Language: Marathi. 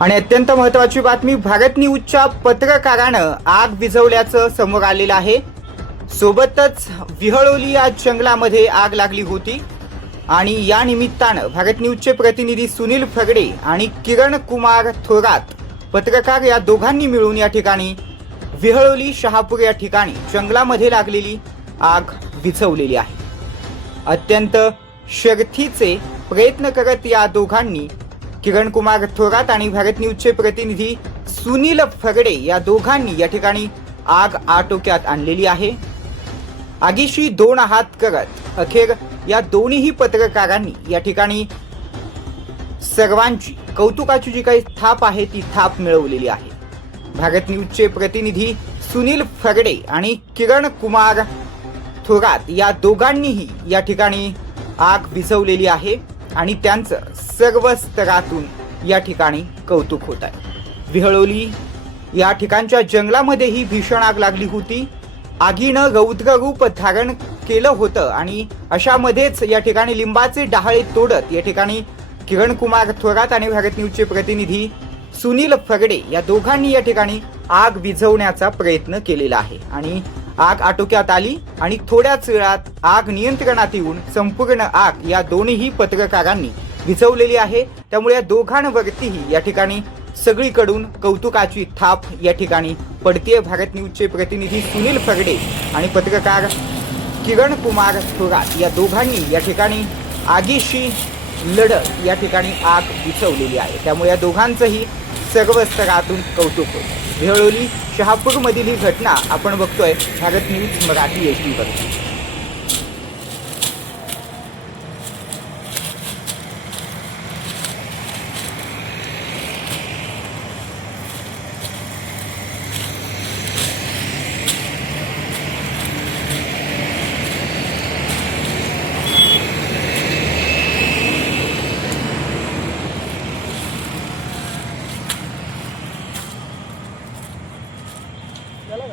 आणि अत्यंत महत्त्वाची बातमी, भारत न्यूजच्या पत्रकारानं आग विझवल्याचं समोर आलेलं आहे। सोबतच विहळोली या जंगलामध्ये आग लागली होती आणि या निमित्तानं भारत न्यूजचे प्रतिनिधी सुनील फगडे आणि किरण कुमार थोरात पत्रकार या दोघांनी मिळून या ठिकाणी विहळोली शहापूर या ठिकाणी जंगलामध्ये लागलेली आग विझवलेली आहे। अत्यंत शर्थीचे प्रयत्न करत या दोघांनी, किरण कुमार थोरात आणि भारत न्यूजचे प्रतिनिधी सुनील फगडे या दोघांनी या ठिकाणी आग आटोक्यात आणलेली आहे। आगीशी दोन हात करत अखेर या दोन्ही पत्रकारांनी या ठिकाणी सर्वांची कौतुकाची जी काही थाप आहे ती थाप मिळवलेली आहे। भारत न्यूजचे प्रतिनिधी सुनील फगडे आणि किरण कुमार थोरात या दोघांनीही या ठिकाणी आग विझवलेली आहे आणि त्यांचं सर्व स्तरातून या ठिकाणी कौतुक होत आहे। विहळोली या ठिकाणच्या जंगलामध्ये ही भीषण आग लागली होती। आगीनं रौद्र रूप धारण केलं होतं आणि अशामध्येच या ठिकाणी लिंबाचे डहाळे तोडत या ठिकाणी किरण कुमार थोरात आणि भारत न्यूजचे प्रतिनिधी सुनील फगडे या दोघांनी या ठिकाणी आग विझवण्याचा प्रयत्न केलेला आहे आणि आग आटोक्यात आली आणि थोड्याच वेळात आग नियंत्रणात येऊन संपूर्ण आग या दोन्ही पत्रकारांनी विझवलेली आहे। त्यामुळे या दोघांवरतीही या ठिकाणी सगळीकडून कौतुकाची थाप या ठिकाणी पडते। भारत न्यूजचे प्रतिनिधी सुनील फगडे आणि पत्रकार किरण कुमार थोरात या दोघांनी या ठिकाणी आगीशी लढत या ठिकाणी आग विझवलेली आहे। त्यामुळे या दोघांचंही सर्व स्तरातून कौतुक होतं। विहळोली शहापूरमधील ही घटना आपण बघतोय भारत न्यूज मराठी HD वर। चला